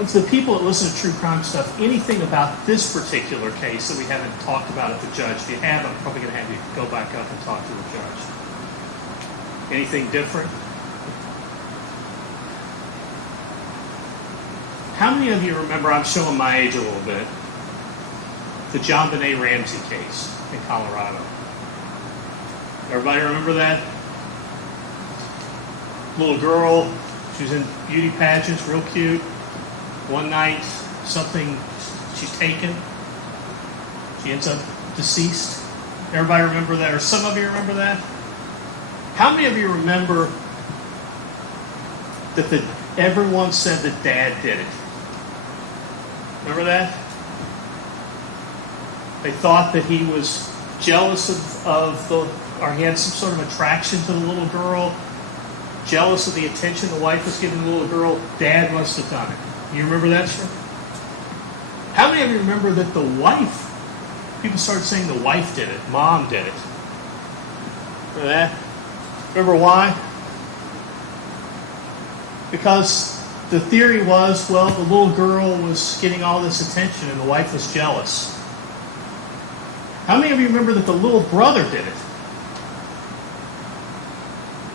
It's the people that listen to true crime stuff. Anything about this particular case that we haven't talked about at the judge? If you have, I'm probably going to have you go back up and talk to the judge. Anything different? How many of you remember, I'm showing my age a little bit, the John Benet Ramsey case in Colorado? Everybody remember that? Little girl, she was in beauty pageants, real cute. One night, she's taken. She ends up deceased. Everybody remember that? Or some of you remember that? How many of you remember that everyone said that Dad did it? Remember that? They thought that he was jealous or he had some sort of attraction to the little girl, jealous of the attention the wife was giving the little girl. Dad must have done it. You remember that, sir? How many of you remember that the wife, people started saying the wife did it, Mom did it? Remember that? Remember why? Because the theory was, well, the little girl was getting all this attention and the wife was jealous. How many of you remember that the little brother did it?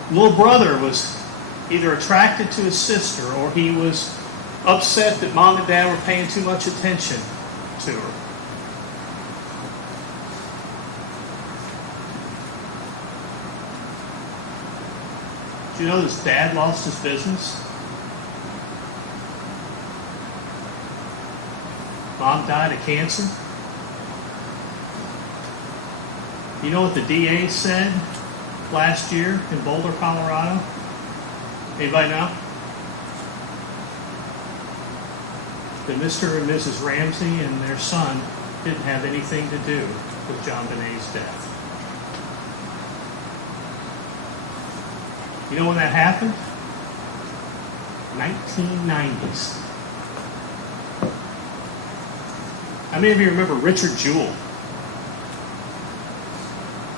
The little brother was either attracted to his sister or he was upset that Mom and Dad were paying too much attention to her. Did you know this Dad lost his business? Mom died of cancer. You know what the DA said last year in Boulder, Colorado? Anybody know? That Mr. and Mrs. Ramsey and their son didn't have anything to do with John Benet's death. You know when that happened? 1990s. How many of you remember Richard Jewell?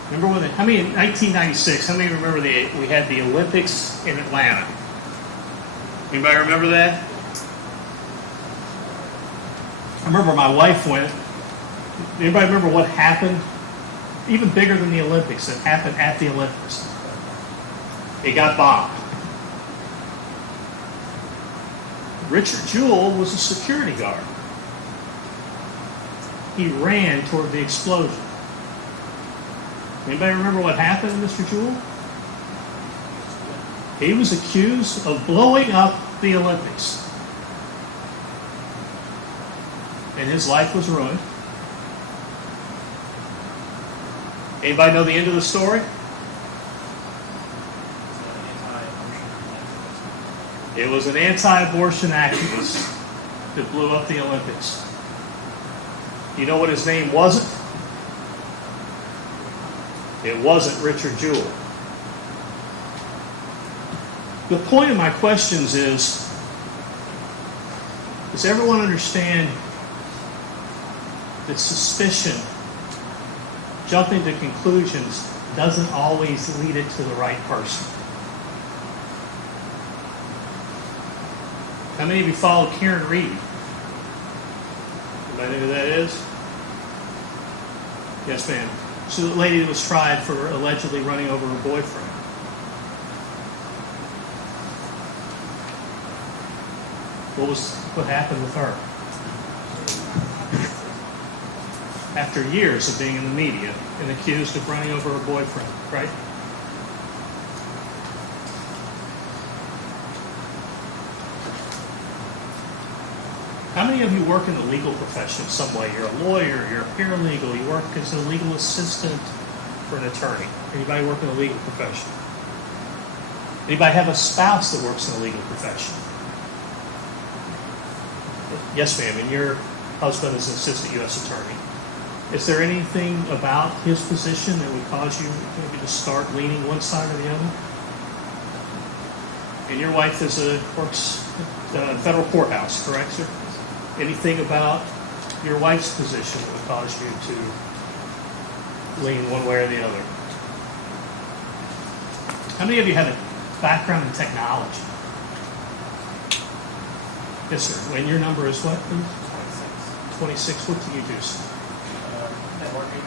Remember when? How many in 1996? How many remember we had the Olympics in Atlanta? Anybody remember that? I remember my wife went. Anybody remember what happened? Even bigger than the Olympics, that happened at the Olympics. It got bombed. Richard Jewell was a security guard. He ran toward the explosion. Anybody remember what happened to Mr. Jewell? He was accused of blowing up the Olympics. And his life was ruined. Anybody know the end of the story? It was an anti-abortion activist that blew up the Olympics. You know what his name wasn't? It wasn't Richard Jewell. The point of my questions is, does everyone understand that suspicion, jumping to conclusions, doesn't always lead it to the right person? How many of you follow Karen Reed? Anybody know who that is? Yes, ma'am. She's the lady that was tried for allegedly running over her boyfriend. What happened with her? After years of being in the media and accused of running over her boyfriend, right? How many of you work in the legal profession in some way? You're a lawyer, you're a paralegal, you work as a legal assistant for an attorney. Anybody work in the legal profession? Anybody have a spouse that works in the legal profession? Yes, ma'am, and your husband is an assistant U.S. attorney. Is there anything about his position that would cause you maybe to start leaning one side or the other? And your wife works at the federal courthouse, correct, sir? Anything about your wife's position that would cause you to lean one way or the other? How many of you have a background in technology? Yes, sir. And your number is what, please? 26. What do you do, sir? Networking.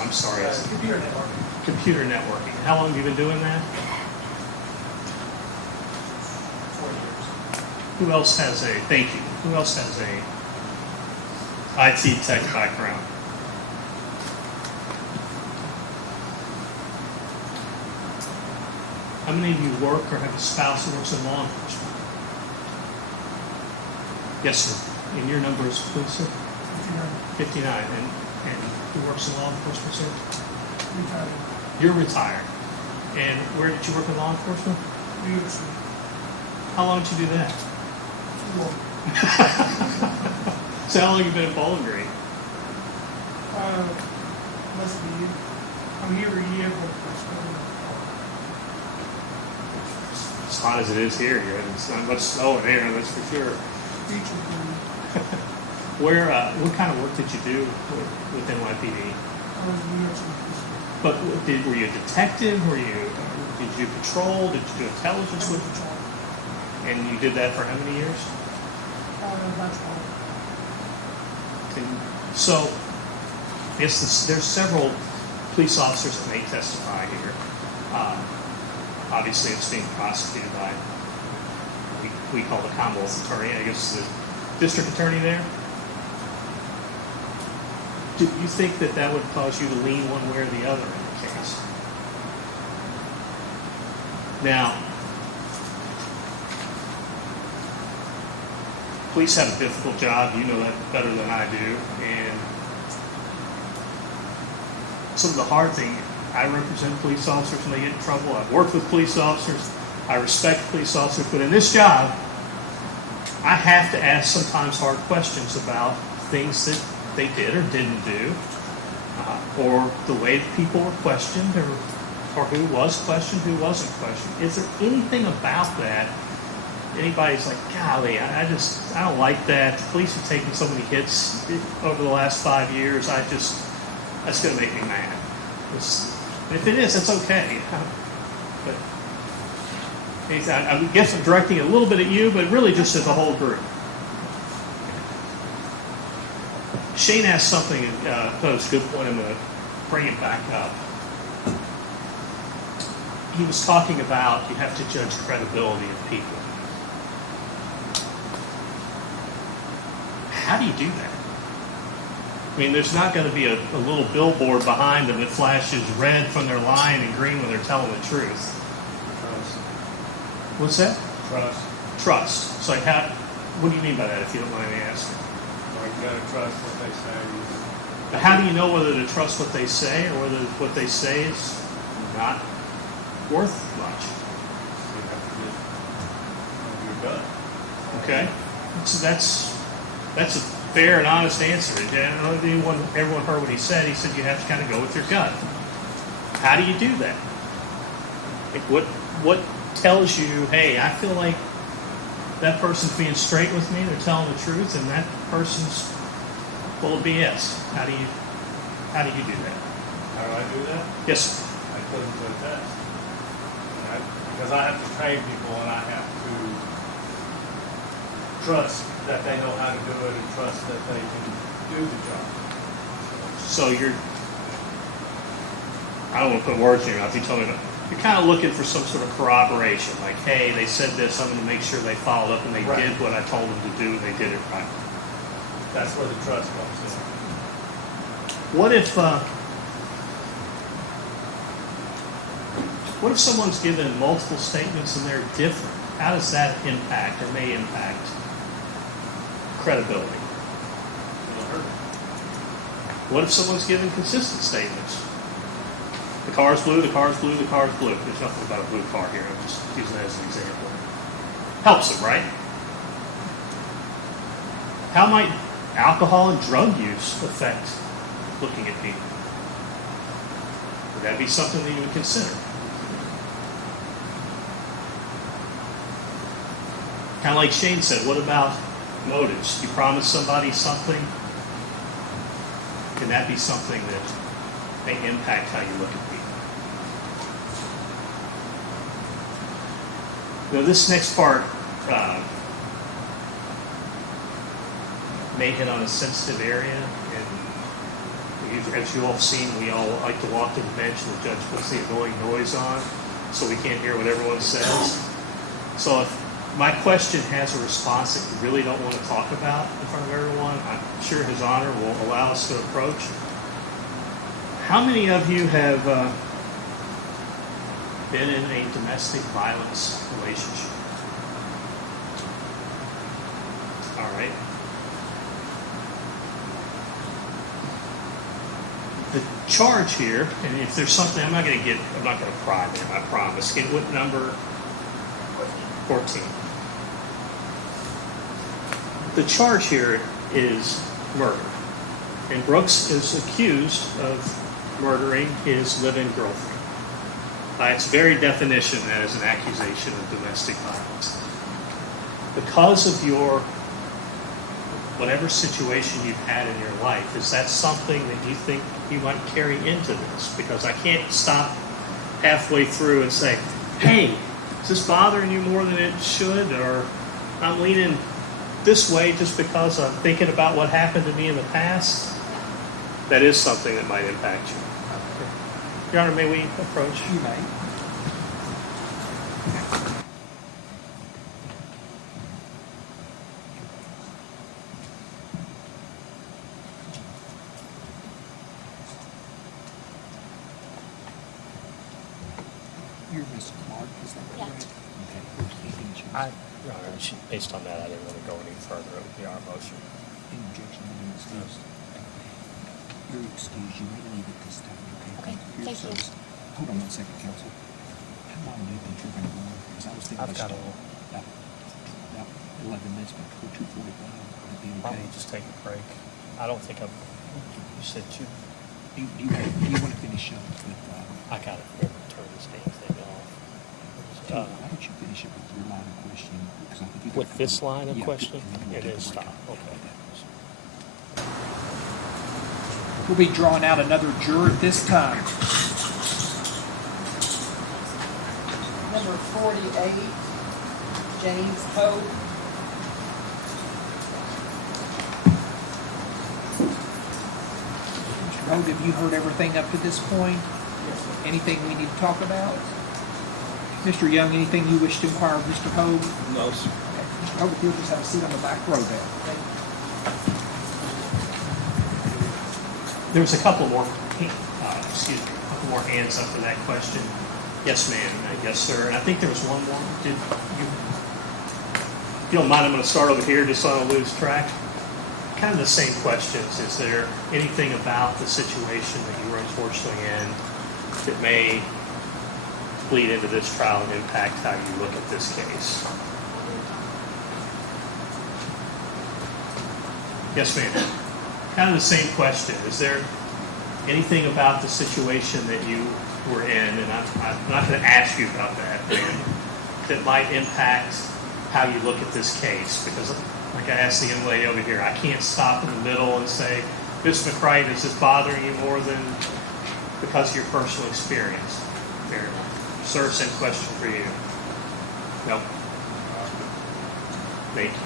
I'm sorry. Computer networking. Computer networking. How long have you been doing that? 4 years. Who else has thank you. Who else has a IT tech background? How many of you work or have a spouse who works in law enforcement? Yes, sir. And your number is, please, sir? 59. And who works in law enforcement, sir? Retired. You're retired. And where did you work in law enforcement? Beautiful. How long did you do that? Too long. So how long have you been at Bowling Green? Must be you. I'm here a year, but As hot as it is here, it's not much snow in here, that's for sure. Where, what kind of work did you do with NYPD? But were you a detective? Did you patrol? Did you do intelligence with patrol? And you did that for how many years? That's all. So, there's several police officers that may testify here. Obviously, it's being prosecuted by, we call the Commonwealth attorney, I guess the district attorney there. Do you think that would cause you to lean one way or the other in the case? Now, police have a difficult job. You know that better than I do. And some of the hard thing, I represent police officers when they get in trouble. I've worked with police officers. I respect police officers. But in this job, I have to ask sometimes hard questions about things that they did or didn't do, or the way that people were questioned, or who was questioned, who wasn't questioned. Is there anything about that? Anybody's like, golly, I don't like that. The police have taken so many hits over the last 5 years. That's going to make me mad. If it is, that's okay. But I guess I'm directing a little bit at you, but really just as a whole group. Shane asked something, that was a good point. I'm going to bring it back up. He was talking about you have to judge credibility of people. How do you do that? I mean, there's not going to be a little billboard behind them that flashes red from their line and green when they're telling the truth. Trust. What's that? Trust. Trust. So what do you mean by that, if you don't mind me asking? Or you gotta trust what they say. But how do you know whether to trust what they say or whether what they say is not worth much? You have to get your gut. Okay? So that's a fair and honest answer. I don't know if everyone heard what he said. He said you have to kind of go with your gut. How do you do that? Like what tells you, hey, I feel like that person's being straight with me, they're telling the truth, and that person's full of BS. How do you do that? How do I do that? Yes, sir. I put them to a test. Because I have to train people and I have to trust that they know how to do it and trust that they can do the job. So I don't want to put words in your mouth. You tell me, you're kind of looking for some sort of corroboration, like, hey, they said this, I'm going to make sure they followed up and they Right. did what I told them to do, and they did it right. That's where the trust comes in. What if someone's given multiple statements and they're different? How does that impact or may impact credibility? It'll hurt. What if someone's given consistent statements? The car's blue, the car's blue, the car's blue. There's nothing about a blue car here. I'm just using that as an example. Helps them, right? How might alcohol and drug use affect looking at people? Would that be something that you would consider? Kind of like Shane said, what about motives? You promise somebody something, can that be something that may impact how you look at people? Now, this next part may hit on a sensitive area, and as you all have seen, we all like to walk to the bench and the judge puts the annoying noise on so we can't hear what everyone says. So if my question has a response that you really don't want to talk about in front of everyone, I'm sure His Honor will allow us to approach. How many of you have been in a domestic violence relationship? All right. The charge here, and if there's something, I'm not going to pry there, I promise. Get what number? 14. The charge here is murder. And Brooks is accused of murdering his live-in girlfriend. By its very definition, that is an accusation of domestic violence. Because of your whatever situation you've had in your life, is that something that you think you might carry into this? Because I can't stop halfway through and say, hey, is this bothering you more than it should? Or I'm leaning this way just because I'm thinking about what happened to me in the past? That is something that might impact you. Your Honor, may we approach? You may. You're Miss Clark, is that Yeah. correct? Okay. Your Honor, based on that, I didn't want to go any further. It would be our motion. Any objection to being excused? You're excused. You may leave at this time, okay? Okay, Your thank you. service. Hold on one second, counsel. How long do you think you're going to go on? Because I was thinking I've got about 11 minutes, about 2:45. Would be okay? Probably just take a break. I don't think you said two. You want to finish up with, I got to turn this damn thing off. why don't you finish up with your line of questioning? Because I think you With this line of questioning? and then we'll It take a is break. stop. Okay. We'll be drawing out another juror at this time. Number 48, James Houck. Mr. Hogue, have you heard everything up to this point? Anything we need to talk about? Mr. Young, anything you wish to inquire of Mr. Hogue? No, sir. Okay. Mr. Hogue, if you'll just have a seat on the back row there. There was a couple more, a couple more hands up for that question. Yes, ma'am. Yes, sir. And I think there was one more. Did you? If you don't mind, I'm going to start over here just so I don't lose track. Kind of the same questions. Is there anything about the situation that you were unfortunately in that may bleed into this trial and impact how you look at this case? Yes, ma'am. Kind of the same question. Is there anything about the situation that you were in, and I'm not going to ask you about that, that might impact how you look at this case? Because, like I asked the young lady over here, I can't stop in the middle and say, Ms. McCright, is this bothering you more than because of your personal experience? Very well. Sir, same question for you. No. Thank you.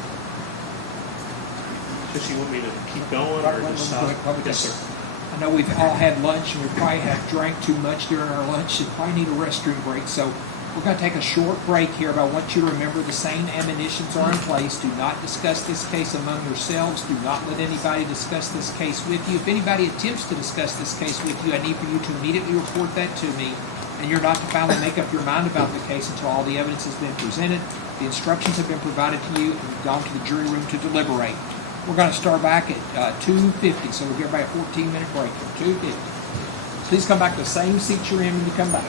Just you want me to keep going or just stop? Yes, sir. I know we've all had lunch and we probably have drank too much during our lunch and probably need a restroom break. So we're going to take a short break here, but I want you to remember the same admonitions are in place. Do not discuss this case among yourselves. Do not let anybody discuss this case with you. If anybody attempts to discuss this case with you, I need for you to immediately report that to me. And you're not to finally make up your mind about the case until all the evidence has been presented, the instructions have been provided to you, and you've gone to the jury room to deliberate. We're going to start back at 2:50, so we'll give everybody a 14-minute break from 2:50. Please come back to the same seat you're in when you come back.